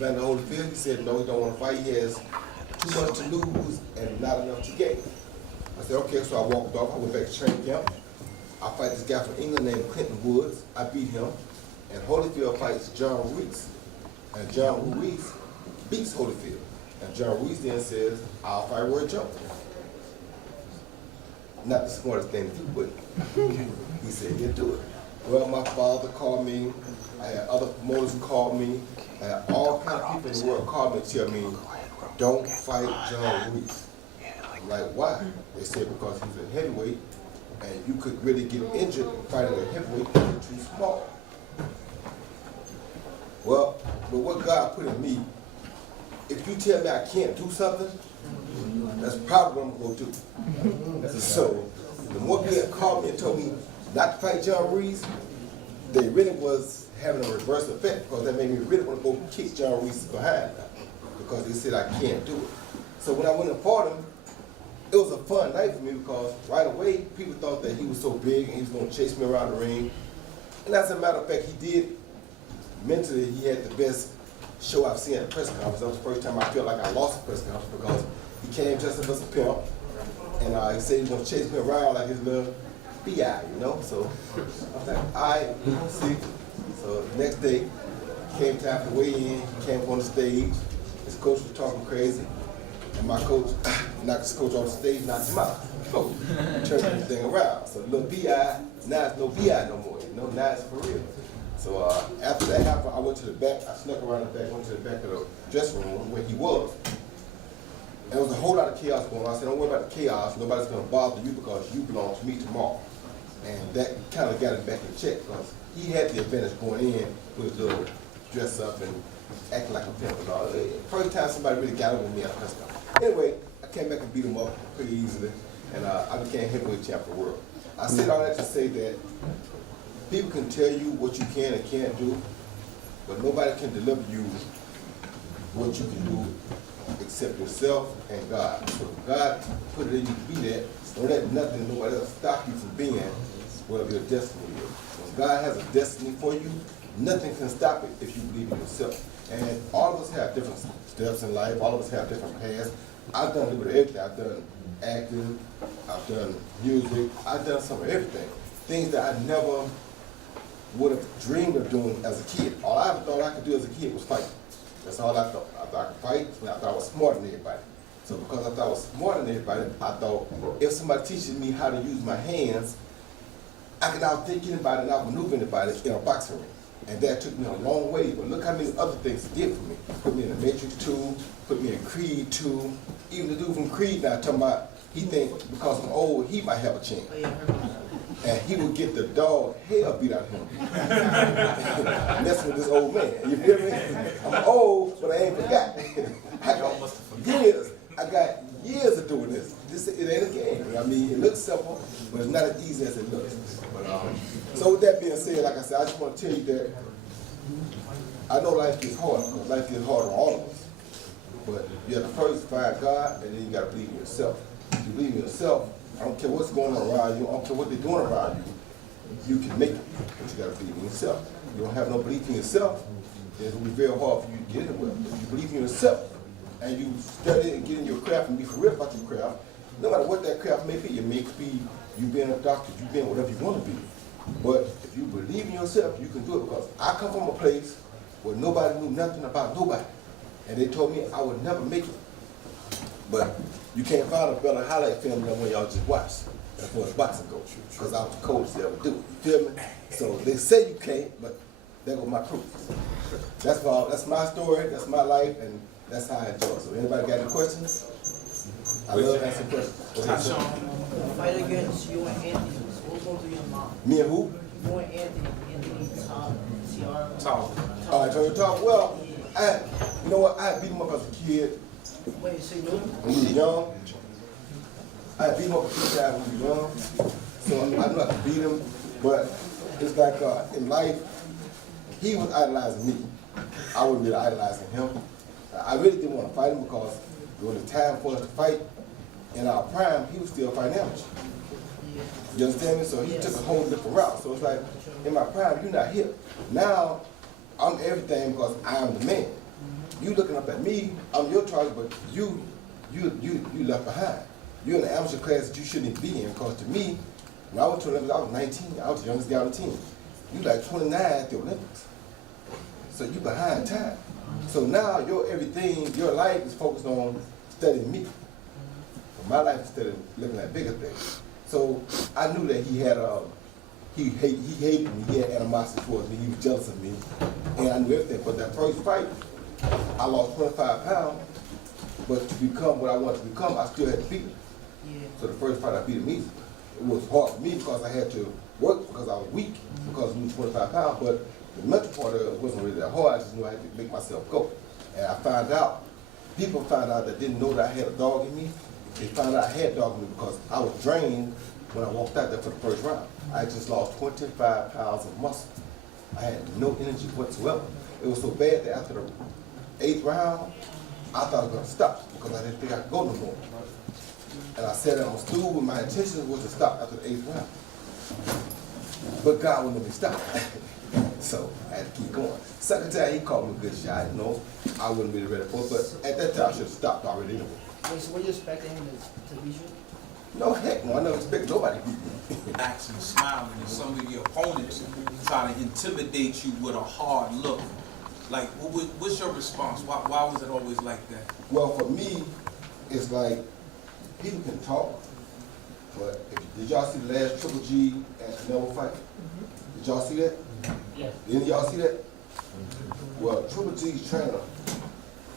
Evander Holyfield, he said no, he don't want to fight. He has too much to lose and not enough to gain. I said, okay, so I walked off. I went back to training camp. I fight this guy from England named Clinton Woods. I beat him. And Holyfield fights John Ruiz. And John Ruiz beats Holyfield. And John Ruiz then says, I'll fight Roy Jones. Not the smartest thing to do, but he said, he'll do it. Well, my father called me. I had other promoters call me. I had all kinds of people in the world call me and tell me, don't fight John Ruiz. I'm like, why? They said because he's a heavyweight and you could really get injured fighting a heavyweight because you're too small. Well, but what God put in me, if you tell me I can't do something, that's probably what I'm going to do. So, the more people that called me and told me not to fight John Ruiz, they really was having a reverse effect because that made me really want to go kick John Ruiz behind because they said I can't do it. So when I went and fought him, it was a fun night for me because right away people thought that he was so big and he was going to chase me around the ring. And as a matter of fact, he did. Mentally, he had the best show I've seen at a press conference. That was the first time I felt like I lost a press conference because he came just as a pimp. And he said he was going to chase me around like his little BI, you know? So I was like, all right, see. So the next day, came time to weigh in. He came on the stage. His coach was talking crazy. And my coach knocked his coach off the stage, knocked him out. Oh, turned everything around. So little BI, now it's no BI no more, you know? Now it's for real. So after that happened, I went to the back. I snuck around the back, went to the back of the dressing room where he was. And there was a whole lot of chaos going on. I said, don't worry about the chaos. Nobody's going to bother you because you belong to me tomorrow. And that kind of got him back in check because he had the advantage going in with his little dress up and acting like a pimp and all. First time somebody really got over me at a press conference. Anyway, I came back and beat him up pretty easily. And I became heavyweight champ of the world. I said all that to say that people can tell you what you can and can't do, but nobody can deliver you what you can do except yourself and God. So if God put it in you to be that, don't let nothing, nobody else stop you from being whatever your destiny is. When God has a destiny for you, nothing can stop it if you believe in yourself. And all of us have different steps in life, all of us have different paths. I've done a little bit of everything. I've done acting, I've done music, I've done some of everything. Things that I never would have dreamed of doing as a kid. All I ever thought I could do as a kid was fight. That's all I thought. I thought I could fight, and I thought I was smarter than everybody. So because I thought I was smarter than everybody, I thought if somebody teaches me how to use my hands, I can outthink anybody and outmaneuver anybody in a boxing ring. And that took me a long way, but look how many other things it did for me. Put me in the Matrix 2, put me in Creed 2. Even the dude from Creed now talking about, he think because I'm old, he might have a chance. And he would get the dog hell beat out of him. Messing with this old man. You feel me? I'm old, but I ain't forgot. I got years of doing this. It ain't a game. I mean, it looks simple, but it's not as easy as it looks. But, so with that being said, like I said, I just want to tell you that I know life is hard, because life is hard on all of us. But you have to first find God, and then you got to believe in yourself. If you believe in yourself, I don't care what's going on around you, I don't care what they're doing around you, you can make it, but you got to believe in yourself. If you don't have no belief in yourself, then it's going to be very hard for you to get anywhere. If you believe in yourself, and you study and get in your craft and be for real about your craft, no matter what that craft may be, it may be you being a doctor, you being whatever you want to be. But if you believe in yourself, you can do it, because I come from a place where nobody knew nothing about nobody. And they told me I would never make it. But you can't find a better highlight film than when y'all just watch, as far as boxing goes, because I was the coldest to ever do it. You feel me? So they say you can't, but there goes my proof. That's my story, that's my life, and that's how I enjoy it. So anybody got any questions? I love answering questions. Fight against you and Anthony. Who's going to be your mom? Me and who? You and Anthony, Tom. All right, so talk. Well, you know what? I beat him up as a kid. Wait, so you do? When he was young. I beat him up a few times when he was young. So I knew I could beat him. But it's like in life, he was idolizing me. I wasn't really idolizing him. I really didn't want to fight him because when it was time for us to fight, in our prime, he was still fighting amateur. You understand me? So he took a whole different route. So it's like, in my prime, you're not here. Now, I'm everything because I'm the man. You looking up at me, I'm your target, but you left behind. You're in the amateur class that you shouldn't even be in, because to me, when I went to the Olympics, I was 19, I was the youngest guy on the team. You like 29 at the Olympics. So you behind time. So now your everything, your life is focused on studying me. But my life is studying looking at bigger things. So I knew that he had he hated me, he had animosity towards me, he was jealous of me, and I knew everything. But that first fight, I lost 25 pounds, but to become what I wanted to become, I still had to beat him. Yeah. So the first fight I beat him easy. It was hard for me because I had to work because I was weak, because I lose 25 pounds, but the mental part of it wasn't really that hard. I just knew I had to make myself go. And I found out, people found out that didn't know that I had a dog in me. They found out I had a dog in me because I was drained when I walked out there for the first round. I just lost 25 pounds of muscle. I had no energy whatsoever. It was so bad that after the 8th round, I thought I was gonna stop because I didn't think I could go no more. And I sat down on stool with my intention was to stop after the 8th round. But God wouldn't let me stop. So I had to keep going. Second time he called me a good shot. You know, I wasn't really ready for it, but at that time I should have stopped already anyway. Wait, so were you expecting him to beat you? No, heck no, I never expect nobody to beat me. Relaxing, smiling, and some of your opponents try to intimidate you with a hard look. Like, what's your response? Why was it always like that? Well, for me, it's like people can talk, but did y'all see the last Triple G and Canelo fight? Did y'all see that? Yes. Did any of y'all see that? Well, Triple G's trainer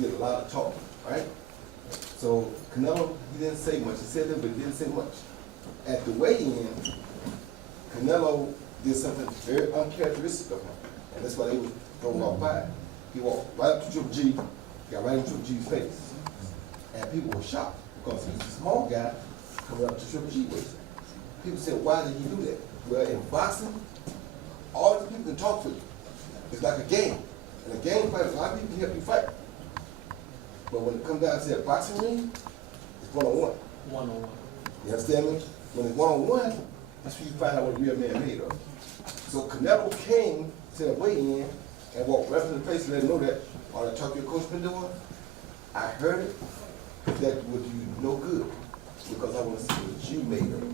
did a lot of talking, right? So Canelo, he didn't say much. He said that, but he didn't say much. At the weigh-in, Canelo did something very uncharacteristic of him, and that's why they were thrown off by it. He walked right up to Triple G, got right in Triple G's face, and people were shocked because he's a small guy coming up to Triple G with. People said, why did he do that? Well, in boxing, all the people can talk to you. It's like a game. In a game fight, a lot of people can help you fight. But when it comes down to that boxing ring, it's one-on-one. One-on-one. You understand me? When it's one-on-one, that's when you find out what a real man made of. So Canelo came to the weigh-in and walked right to the face and let him know that all the talk your coach been doing, I heard it, that would do you no good because I want to see what you made of.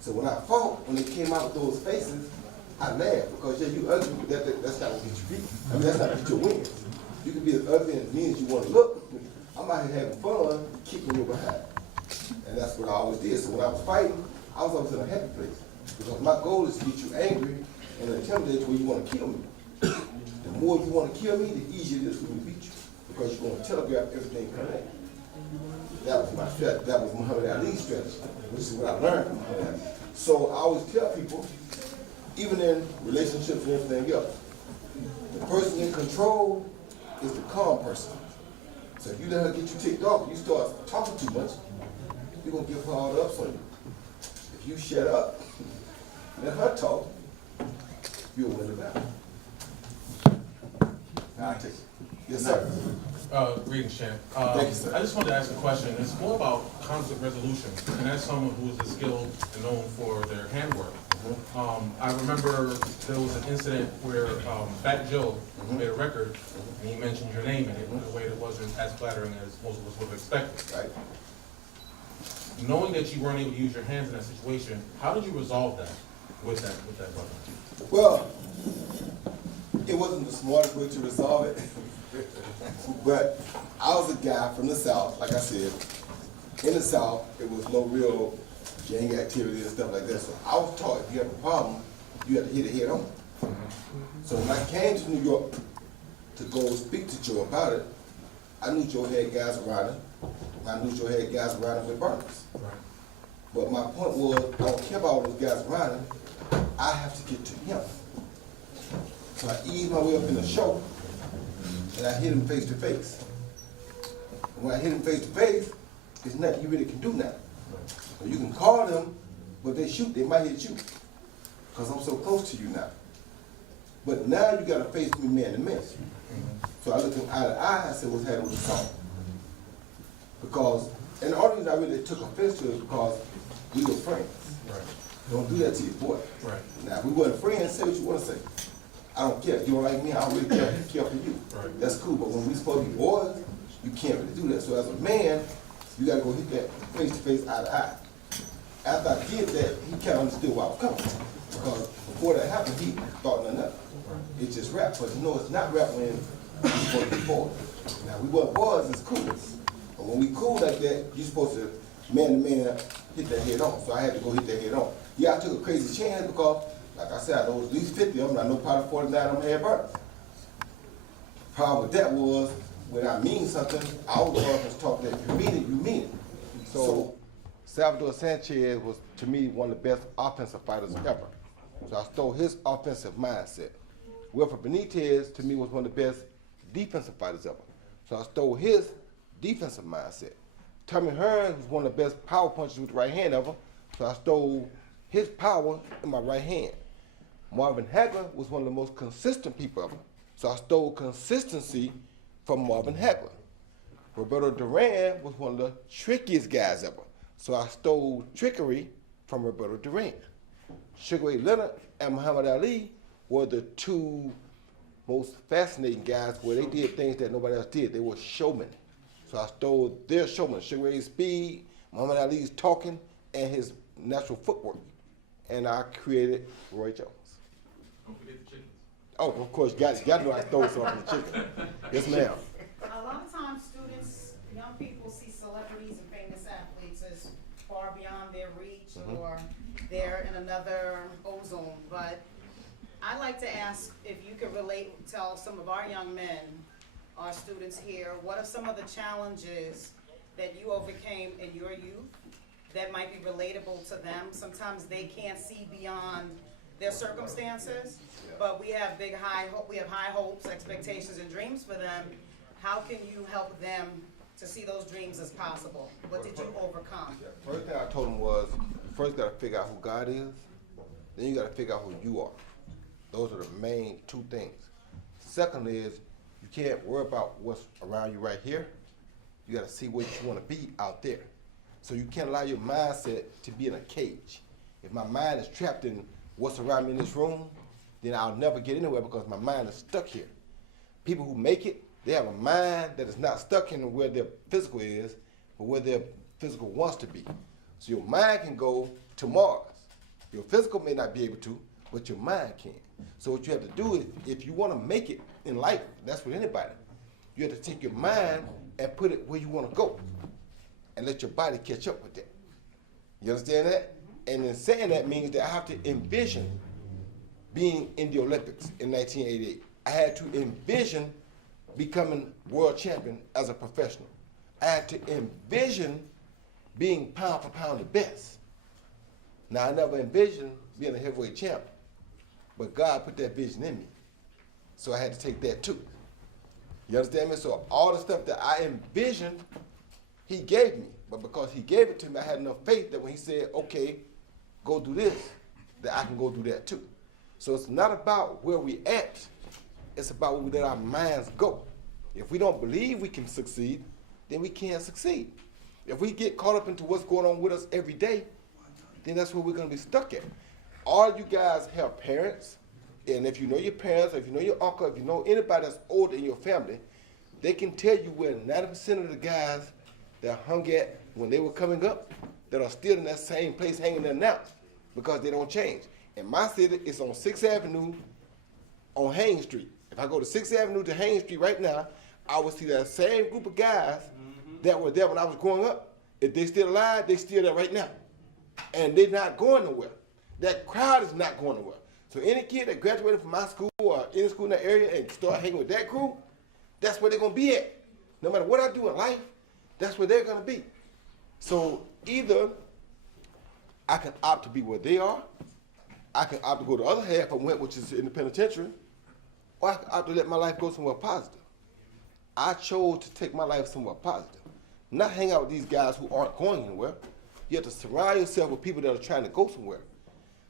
So when I fought, when they came out with those faces, I laughed because yeah, you ugly, but that's not what gets you beat. I mean, that's not what get your wins. You can be as ugly and mean as you want to look. I'm out here having fun, kicking you behind. And that's what I always did. So when I was fighting, I was always in a happy place. Because my goal is to get you angry and intimidate you where you want to kill me. The more you want to kill me, the easier it is for me to beat you. Because you're going to telegraph everything coming at you. That was my strategy. That was Muhammad Ali's strategy, which is what I learned from Muhammad Ali. So I always tell people, even in relationships and everything else, the person in control is the calm person. So if you let her get you ticked off, you start talking too much, you're going to give her all the ups on you. If you shut up, let her talk, you'll win the battle. I'll take it. Yes, sir. Greetings, Champ. Thank you, sir. I just wanted to ask a question. It's more about conflict resolution, and as someone who is skilled and known for their handwork. I remember there was an incident where Fat Joe made a record, and he mentioned your name in it in a way that wasn't as flattering as most of us would have expected. Right. Knowing that you weren't able to use your hands in that situation, how did you resolve that with that weapon? Well, it wasn't the smartest way to resolve it, but I was a guy from the South, like I said. In the South, it was no real gang activity and stuff like that. So I was taught if you have a problem, you have to hit it head on. So when I came to New York to go speak to Joe about it, I knew Joe had guys around him. I knew Joe had guys around him with burners. Right. But my point was, I don't care about all those guys around him. I have to get to him. So I eased my way up in the show, and I hit him face to face. And when I hit him face to face, there's nothing you really can do now. So you can call them, but they shoot, they might hit you. Because I'm so close to you now. But now you gotta face me man to man. So I looked him eye to eye, I said, what's happening with the song? Because, and the only reason I really took offense to it is because we were friends. Right. Don't do that to your boy. Right. Now, if we weren't friends, say what you wanna say. I don't care. You don't like me, I don't really care. He care for you. Right. That's cool. But when we supposed to be boys, you can't really do that. So as a man, you gotta go hit that face to face, eye to eye. After I did that, he kind of understood where I was coming from. Because before that happened, he thought nothing of it. It's just rap. But you know, it's not rap when we're supposed to be boys. Now, we weren't boys, it's cool. But when we cool like that, you're supposed to man to man hit that head on. So I had to go hit that head on. Yeah, I took a crazy chance because, like I said, I know at least 50 of them. I know probably 49 of them had burnt. The problem with that was, when I mean something, I always taught that you mean it, you mean it. So Salvador Sanchez was, to me, one of the best offensive fighters ever. So I stole his offensive mindset. Wilfred Benitez, to me, was one of the best defensive fighters ever. So I stole his defensive mindset. Tommy Hearns was one of the best power punchers with the right hand ever. So I stole his power in my right hand. Marvin Hagler was one of the most consistent people ever. So I stole consistency from Marvin Hagler. Roberto Duran was one of the trickiest guys ever. So I stole trickery from Roberto Duran. Sugar Ray Leonard and Muhammad Ali were the two most fascinating guys where they did things that nobody else did. They were showmen. So I stole their showman, Sugar Ray's speed, Muhammad Ali's talking, and his natural footwork. And I created Roy Jones. Don't forget the chickens. Oh, of course, you got to know I stole something from the chicken. Yes, ma'am. A lot of times students, young people see celebrities and famous athletes as far beyond their reach or they're in another ozone. But I'd like to ask if you could tell some of our young men, our students here, what are some of the challenges that you overcame in your youth that might be relatable to them? Sometimes they can't see beyond their circumstances, but we have high hopes, expectations, and dreams for them. How can you help them to see those dreams as possible? What did you overcome? First thing I told him was, first you got to figure out who God is, then you got to figure out who you are. Those are the main two things. Second is, you can't worry about what's around you right here. You got to see what you want to be out there. So you can't allow your mindset to be in a cage. If my mind is trapped in what's around me in this room, then I'll never get anywhere because my mind is stuck here. People who make it, they have a mind that is not stuck in where their physical is, but where their physical wants to be. So your mind can go to Mars. Your physical may not be able to, but your mind can. So what you have to do is, if you want to make it in life, that's with anybody, you have to take your mind and put it where you want to go and let your body catch up with that. You understand that? And in saying that means that I have to envision being in the Olympics in 1988. I had to envision becoming world champion as a professional. I had to envision being pound for pound the best. Now, I never envisioned being a heavyweight champ, but God put that vision in me. So I had to take that too. You understand me? So all the stuff that I envisioned, he gave me. But because he gave it to me, I had enough faith that when he said, okay, go do this, that I can go do that too. So it's not about where we at, it's about where we let our minds go. If we don't believe we can succeed, then we can't succeed. If we get caught up into what's going on with us every day, then that's where we're gonna be stuck at. All you guys have parents, and if you know your parents, or if you know your uncle, if you know anybody that's older in your family, they can tell you where 90% of the guys that hung at when they were coming up, that are still in that same place hanging there now, because they don't change. In my city, it's on 6th Avenue on Haines Street. If I go to 6th Avenue to Haines Street right now, I would see that same group of guys that were there when I was growing up. If they still alive, they still there right now. And they're not going nowhere. That crowd is not going nowhere. So any kid that graduated from my school or any school in that area and start hanging with that crew, that's where they're gonna be at. No matter what I do in life, that's where they're gonna be. So either I can opt to be where they are, I can opt to go the other half I went, which is in the penitentiary, or I can opt to let my life go somewhere positive. I chose to take my life somewhere positive. Not hang out with these guys who aren't going anywhere. You have to surround yourself with people that are trying to go somewhere.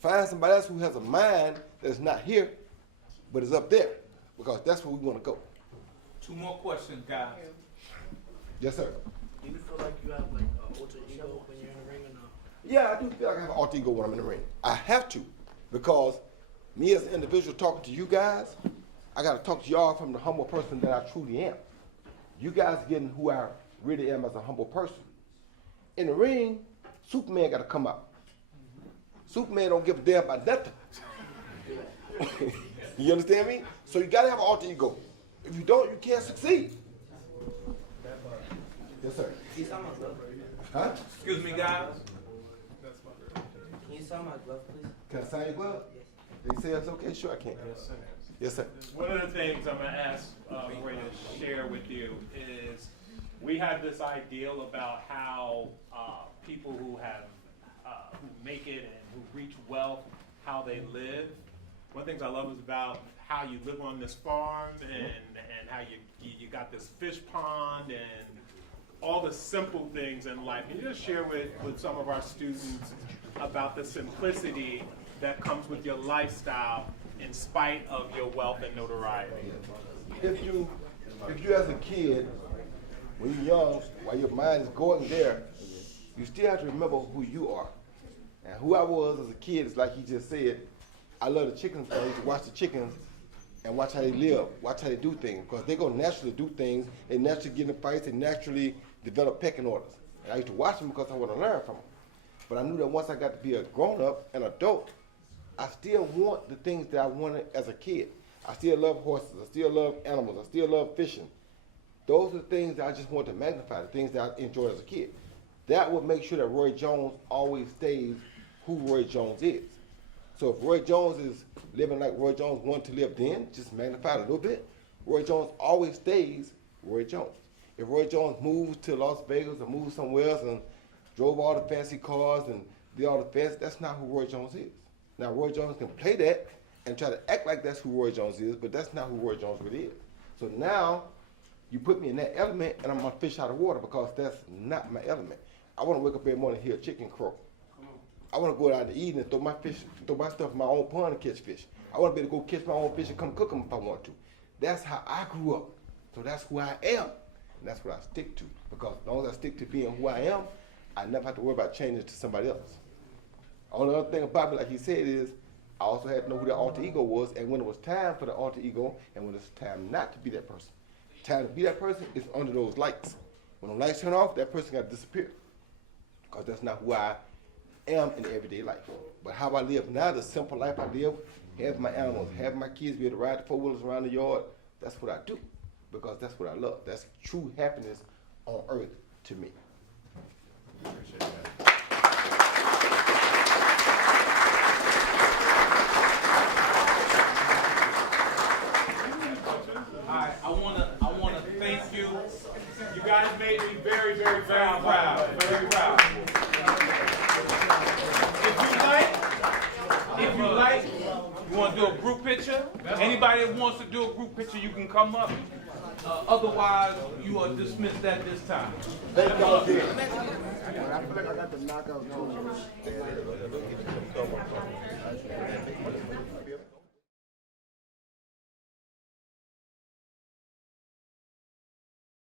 Find somebody else who has a mind that's not here, but is up there, because that's where we want to go. 2 more questions, guys. Yes, sir. Do you feel like you have like an alter ego when you're in the ring or no? Yeah, I do feel like I have an alter ego when I'm in the ring. I have to, because me as an individual talking to you guys, I gotta talk to y'all from the humble person that I truly am. You guys getting who I really am as a humble person. In the ring, Superman gotta come out. Superman don't give a damn about nothing. You understand me? So you gotta have an alter ego. If you don't, you can't succeed. Yes, sir. Can you sign my glove? Huh? Excuse me, guys. Can you sign my glove, please? Can I sign your glove? They say that's okay? Sure, I can. Yes, sir. Yes, sir. One of the things I'm gonna ask Roy to share with you is we have this ideal about how people who have who make it and who reach wealth, how they live. One of the things I love is about how you live on this farm and how you got this fish pond and all the simple things in life. Can you just share with some of our students about the simplicity that comes with your lifestyle in spite of your wealth and notoriety? If you as a kid, when you're young, while your mind is going there, you still have to remember who you are. And who I was as a kid is like he just said, I love the chickens because I used to watch the chickens and watch how they live, watch how they do things. Because they're going to naturally do things, they naturally get in fights, they naturally develop pecking orders. And I used to watch them because I want to learn from them. But I knew that once I got to be a grown-up, an adult, I still want the things that I wanted as a kid. I still love horses, I still love animals, I still love fishing. Those are the things that I just want to magnify, the things that I enjoyed as a kid. That would make sure that Roy Jones always stays who Roy Jones is. So if Roy Jones is living like Roy Jones wanted to live then, just magnify it a little bit, Roy Jones always stays Roy Jones. If Roy Jones moves to Las Vegas or moves somewhere else and drove all the fancy cars and did all the fancy, that's not who Roy Jones is. Now Roy Jones can play that and try to act like that's who Roy Jones is, but that's not who Roy Jones really is. So now you put me in that element and I'm gonna fish out of water because that's not my element. I wanna wake up every morning and hear a chicken crow. I want to go out to eat and throw my stuff in my own pond and catch fish. I want to be able to go catch my own fish and come cook them if I want to. That's how I grew up. So that's who I am. And that's what I stick to. Because as long as I stick to being who I am, I never have to worry about changing to somebody else. Only other thing about me, like he said, is I also had to know who the alter ego was and when it was time for the alter ego and when it's time not to be that person. Time to be that person is under those lights. When the lights turn off, that person got to disappear. Because that's not who I am in everyday life. But how I live now, the simple life I live, have my animals, have my kids be able to ride the four-wheelers around the yard, that's what I do. Because that's what I love. That's true happiness on earth to me. Appreciate that. I wanna thank you. You guys made me very, very proud. Very proud. If you like, you want to do a group picture? Anybody that wants to do a group picture, you can come up. Otherwise, you are dismissed at this time. Thank y'all again. I feel like I got the knockout too.